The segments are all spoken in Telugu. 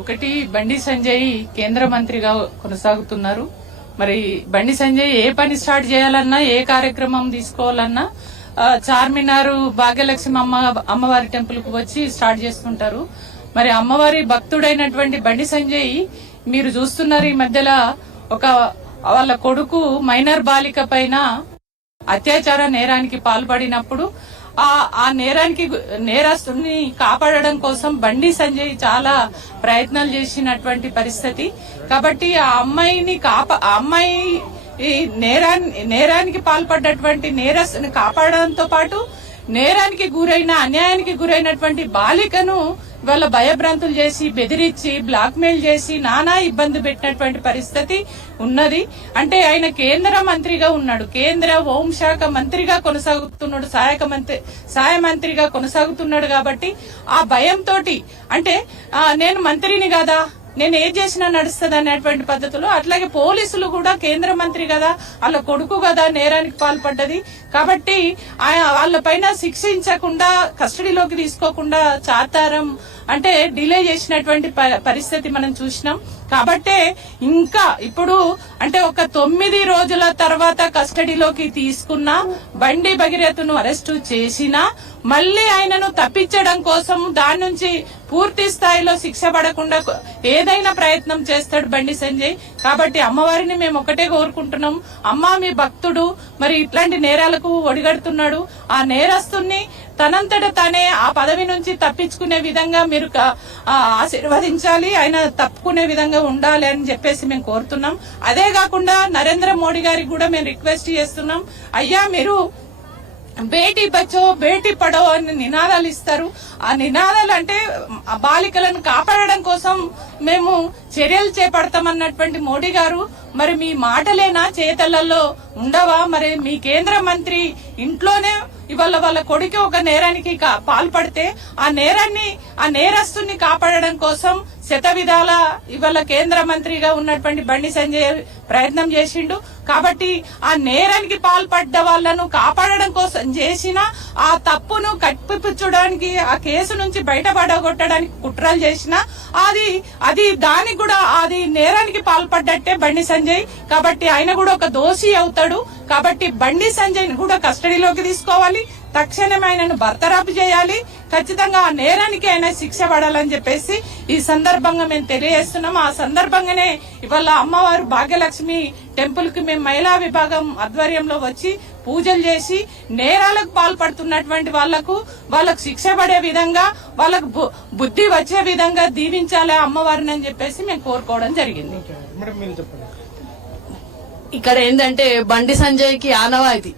ఒకటి బండి సంజయ్ కేంద్ర మంత్రిగా కొనసాగుతున్నారు. మరి బండి సంజయ్ ఏ పని స్టార్ట్ చేయాలన్నా, ఏ కార్యక్రమం తీసుకోవాలన్నా చార్మినార్ భాగ్యలక్ష్మి అమ్మవారి టెంపుల్ కు వచ్చి స్టార్ట్ చేస్తుంటారు. మరి అమ్మవారి భక్తుడైనటువంటి బండి సంజయ్ మీరు చూస్తున్నారు, ఈ మధ్యలో ఒక వాళ్ళ కొడుకు మైనర్ బాలిక పైన అత్యాచార నేరానికి పాల్పడినప్పుడు ఆ నేరస్తుని కాపాడడం కోసం బండి సంజయ్ చాలా ప్రయత్నాలు చేసినటువంటి పరిస్థితి. కాబట్టి ఆ అమ్మాయి ఈ నేరానికి పాల్పడ్డటువంటి నేరస్తుని కాపాడడంతో పాటు నేరానికి గురైన అన్యాయానికి గురైనటువంటి బాలికను వాళ్ళ భయభ్రాంతులు చేసి బెదిరించి బ్లాక్మెయిల్ చేసి నానా ఇబ్బంది పెట్టినటువంటి పరిస్థితి ఉన్నది. అంటే ఆయన కేంద్ర మంత్రిగా ఉన్నాడు, కేంద్ర హోంశాఖ మంత్రిగా కొనసాగుతున్నాడు, సహాయ మంత్రిగా కొనసాగుతున్నాడు. కాబట్టి ఆ భయంతో అంటే నేను మంత్రిని కదా, నేను ఏం చేసినా నడుస్తుంది అనేటువంటి పద్ధతిలో, అట్లాగే పోలీసులు కూడా కేంద్ర మంత్రి కదా, వాళ్ళ కొడుకు కదా నేరానికి పాల్పడ్డది. కాబట్టి వాళ్ళ పైన శిక్షించకుండా కస్టడీలోకి తీసుకోకుండా చాతారం అంటే డిలే చేసినటువంటి పరిస్థితి మనం చూసినాం. కాబట్టే ఇంకా ఇప్పుడు అంటే ఒక 9 రోజుల తర్వాత కస్టడీలోకి తీసుకున్న బండి భగీరథను అరెస్టు చేసినా మళ్లీ ఆయనను తప్పించడం కోసం దాని నుంచి పూర్తి స్థాయిలో శిక్ష పడకుండా ఏదైనా ప్రయత్నం చేస్తాడు బండి సంజయ్. కాబట్టి అమ్మవారిని మేము ఒకటే కోరుకుంటున్నాం, అమ్మ మీ భక్తుడు మరి ఇట్లాంటి నేరాలకు ఒడిగడుతున్నాడు, ఆ నేరస్తుని తనంతట తానే ఆ పదవి నుంచి తప్పించుకునే విధంగా మీరు ఆశీర్వదించాలి, ఆయన తప్పుకునే విధంగా ఉండాలి అని చెప్పేసి మేము కోరుతున్నాం. అదే కాకుండా నరేంద్ర మోడీ గారికి కూడా మేము రిక్వెస్ట్ చేస్తున్నాం, అయ్యా మీరు బేటీ బచో బేటీ పడో అని నినాదాలు ఇస్తారు. ఆ నినాదాలు అంటే బాలికలను కాపాడడం కోసం మేము చర్యలు చేపడతామన్నటువంటి మోడీ గారు మరి మీ మాటలేనా చేతలలో ఉండవా? మరి మీ కేంద్ర మంత్రి ఇంట్లోనే ఇవాళ వాళ్ళ కొడుకు ఒక నేరానికి పాల్పడితే ఆ నేరస్తుని కాపాడడం కోసం శతవిధాల ఇవాళ కేంద్ర మంత్రిగా ఉన్నటువంటి బండి సంజయ్ ప్రయత్నం చేసిండు. కాబట్టి ఆ నేరానికి పాల్పడ్డ వాళ్లను కాపాడడం కోసం చేసిన ఆ తప్పును కప్పిపుచ్చడానికి, ఆ కేసు నుంచి బయటపడగొట్టడానికి కుట్రలు చేసిన అది దానికి కూడా అది నేరానికి పాల్పడ్డట్టే బండి సంజయ్. కాబట్టి ఆయన కూడా ఒక దోషి అవుతాడు. కాబట్టి బండి సంజయ్ ని కూడా కస్టడీలోకి తీసుకోవాలి, తక్షణమే ఆయనను బర్తరఫ్ చేయాలి, ఖచ్చితంగా ఆ నేరానికి ఆయన శిక్ష పడాలని చెప్పేసి ఈ సందర్భంగా మేము తెలియజేస్తున్నాం. ఆ సందర్భంగానే ఇవాళ అమ్మవారు భాగ్యలక్ష్మి టెంపుల్ కి మేము మహిళా విభాగం ఆధ్వర్యంలో వచ్చి పూజలు చేసి నేరాలకు పాల్పడుతున్నటువంటి వాళ్ళకు శిక్ష పడే విధంగా, వాళ్ళకు బుద్ధి వచ్చే విధంగా దీవించాలి అమ్మవారిని అని చెప్పేసి మేము కోరుకోవడం జరిగింది. ఇక్కడ ఏంటంటే బండి సంజయ్ కి ఆనవాయితీ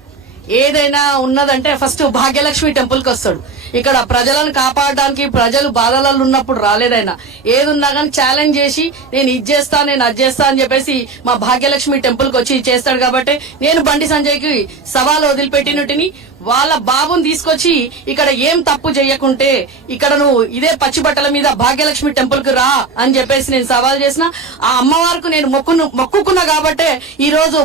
ఏదైనా ఉన్నదంటే ఫస్ట్ భాగ్యలక్ష్మి టెంపుల్ కి వస్తాడు. ఇక్కడ ప్రజలను కాపాడడానికి, ప్రజలు బాధలలో ఉన్నప్పుడు రాలేదైనా, ఏదున్నా కానీ ఛాలెంజ్ చేసి నేను ఇది చేస్తా, నేను అది చేస్తా అని చెప్పేసి మా భాగ్యలక్ష్మి టెంపుల్ కి వచ్చి చేస్తాడు. కాబట్టి నేను బండి సంజయ్ కి సవాల్ వదిలిపెట్టినట్టుని వాళ్ళ బాబుని తీసుకొచ్చి ఇక్కడ ఏం తప్పు చేయకుంటే ఇక్కడ నువ్వు ఇదే పచ్చి బట్టల మీద భాగ్యలక్ష్మి టెంపుల్ కు రా అని చెప్పేసి నేను సవాల్ చేసిన. ఆ అమ్మవారికి నేను మొక్కుకున్నా కాబట్టే ఈ రోజు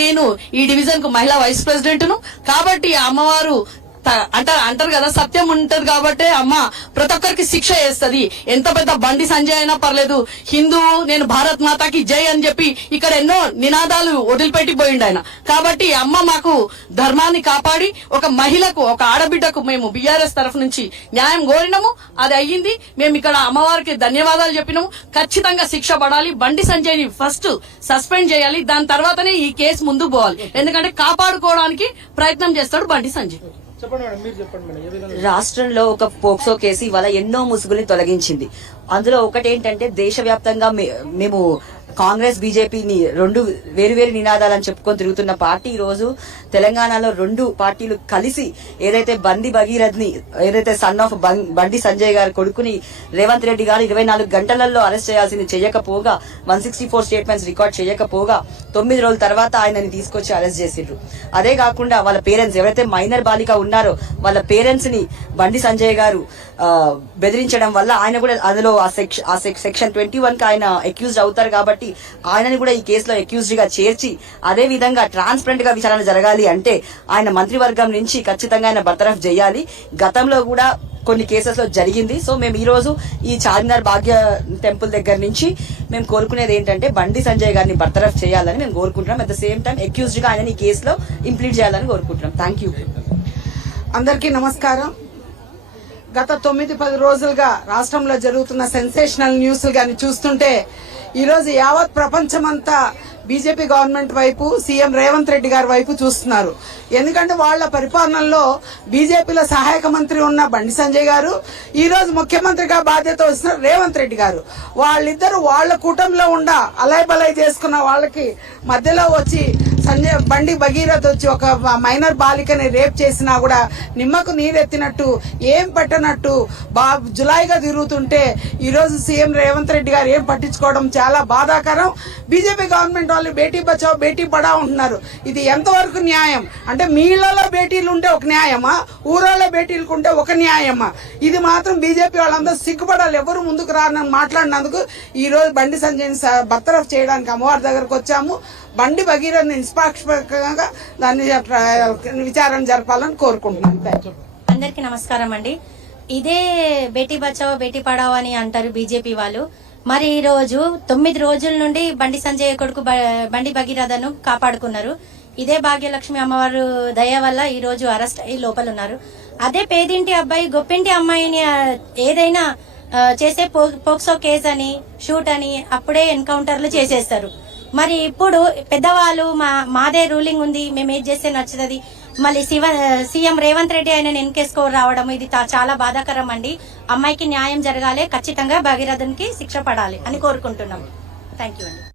నేను ఈ డివిజన్ కు మహిళా వైస్ ప్రెసిడెంట్ ను. కాబట్టి ఆ అమ్మవారు అంటారు కదా, సత్యం ఉంటది కాబట్టి అమ్మ ప్రతి ఒక్కరికి శిక్ష చేస్తుంది. ఎంత పెద్ద బండి సంజయ్ అయినా పర్లేదు, హిందూ నేను భారత్ మాతాకి జై అని చెప్పి ఇక్కడ ఎన్నో నినాదాలు వదిలిపెట్టిపోయిండు ఆయన. కాబట్టి అమ్మ మాకు ధర్మాన్ని కాపాడి ఒక మహిళకు, ఒక ఆడబిడ్డకు మేము బీఆర్ఎస్ తరఫు నుంచి న్యాయం కోరినాము, అది అయ్యింది. మేము ఇక్కడ అమ్మవారికి ధన్యవాదాలు చెప్పినాము. ఖచ్చితంగా శిక్ష పడాలి, బండి సంజయ్ ని ఫస్ట్ సస్పెండ్ చేయాలి, దాని తర్వాతనే ఈ కేసు ముందుకు పోవాలి. ఎందుకంటే కాపాడుకోవడానికి ప్రయత్నం చేస్తాడు బండి సంజయ్. రాష్ట్రంలో ఒక పోక్సో కేసు ఇవాళ ఎన్నో ముసుగుల్ని తొలగించింది. అందులో ఒకటేంటంటే దేశవ్యాప్తంగా మేము కాంగ్రెస్ బీజేపీని రెండు వేరు నినాదాలని చెప్పుకొని తిరుగుతున్న పార్టీ ఈ రోజు తెలంగాణలో రెండు పార్టీలు కలిసి ఏదైతే బండి భగీరథ్ ని, ఏదైతే సన్ ఆఫ్ బండి సంజయ్ గారి కొడుకుని రేవంత్ రెడ్డి గారు 24 గంటలలో అరెస్ట్ చేయాల్సింది చేయకపోగా, 164 స్టేట్మెంట్స్ రికార్డ్ చేయకపోగా 9 రోజుల తర్వాత ఆయనని తీసుకొచ్చి అరెస్ట్ చేసిండ్రు. అదే కాకుండా వాళ్ళ పేరెంట్స్ ఎవరైతే మైనర్ బాలిక ఉన్నారో వాళ్ళ పేరెంట్స్ ని బండి సంజయ్ గారు బెదిరించడం వల్ల ఆయన కూడా అందులో ఆ సెక్షన్ 21 కి ఆయన అక్యూజ్డ్ అవుతారు. కాబట్టి ఆయనని కూడా ఈ కేసులో అక్యూజ్డ్ గా చేర్చి అదే విధంగా ట్రాన్స్పరెంట్ గా విచారణ జరగాలి అంటే ఆయన మంత్రివర్గం నుంచి ఖచ్చితంగా ఆయన బర్తరఫ్ చేయాలి. గతంలో కూడా కొన్ని కేసెస్ లో జరిగింది. సో మేము ఈ రోజు ఈ చార్మినార్ భాగ్య టెంపుల్ దగ్గర నుంచి మేము కోరుకునేది ఏంటంటే బండి సంజయ్ గారిని బర్తరఫ్ చేయాలని మేము కోరుకుంటున్నాం. At the same time accused గా ఆయన ఈ కేసులో ఇంప్లీట్ చేయాలని కోరుకుంటున్నాం. Thank you. అందరికీ నమస్కారం. గత 9-10 రోజులుగా రాష్ట్రంలో జరుగుతున్న సెన్సేషనల్ న్యూస్లు గాని చూస్తుంటే ఈరోజు యావత్ ప్రపంచమంతా బీజేపీ గవర్నమెంట్ వైపు, సీఎం రేవంత్ రెడ్డి గారి వైపు చూస్తున్నారు. ఎందుకంటే వాళ్ళ పరిపాలనలో బీజేపీలో సహాయక మంత్రి ఉన్న బండి సంజయ్ గారు, ఈ రోజు ముఖ్యమంత్రిగా బాధ్యత వస్తున్న రేవంత్ రెడ్డి గారు, వాళ్ళిద్దరు వాళ్ళ కూటమిలో ఉండ అలై బలై చేసుకున్న వాళ్ళకి మధ్యలో వచ్చి బండి భగీరథ్ వచ్చి ఒక మైనర్ బాలికని రేప్ చేసినా కూడా నిమ్మకు నీరెత్తినట్టు, ఏం పెట్టనట్టు జులాయిగా తిరుగుతుంటే ఈ రోజు సీఎం రేవంత్ రెడ్డి గారు ఏం పట్టించుకోవడం చాలా బాధాకరం. బీజేపీ గవర్నమెంట్ వాళ్ళు బేటీ బచావ్ బేటీ పడావ్ అంటున్నారు. ఇది ఎంతవరకు న్యాయం? అంటే మీ ఇళ్లలో బేటీలు ఉంటే ఒక న్యాయమా, ఊరాళ్ళ బేటీలకు ఉంటే ఒక న్యాయమా? ఇది మాత్రం బీజేపీ వాళ్ళందరూ సిగ్గుపడాలి. ఎవరు ముందుకు రానని మాట్లాడినందుకు ఈ రోజు బండి సంజయ్ని బర్తరఫ్ చేయడానికి అమ్మవారి దగ్గరకు వచ్చాము. బండి భగీరథ్ నిష్పాక్షంగా దాన్ని విచారణ జరపాలని కోరుకుంటున్నాను. అందరికీ నమస్కారం అండి. ఇదే బేటీ బచావో బేటీ పడావో అని అంటారు బీజేపీ వాళ్ళు. మరి ఈ రోజు 9 రోజుల నుండి బండి సంజయ్ కొడుకు బండి భగీరథను కాపాడుకున్నారు. ఇదే భాగ్యలక్ష్మి అమ్మవారు దయ వల్ల ఈ రోజు అరెస్ట్ అయ్యి లోపల ఉన్నారు. అదే పేదింటి అబ్బాయి గొప్పింటి అమ్మాయిని ఏదైనా చేసే పోక్సో కేసు అని, షూట్ అని అప్పుడే ఎన్కౌంటర్లు చేసేస్తారు. మరి ఇప్పుడు పెద్దవాళ్ళు మాదే రూలింగ్ ఉంది, మేము ఏది చేస్తే నచ్చుతుంది, మళ్ళీ సీఎం రేవంత్ రెడ్డి ఆయన ఎన్కేసుకో రావడం ఇది చాలా బాధాకరం అండి. అమ్మాయికి న్యాయం జరగాలి, ఖచ్చితంగా భగీరథన్కి శిక్ష పడాలి అని కోరుకుంటున్నాం. థ్యాంక్ యూ అండి.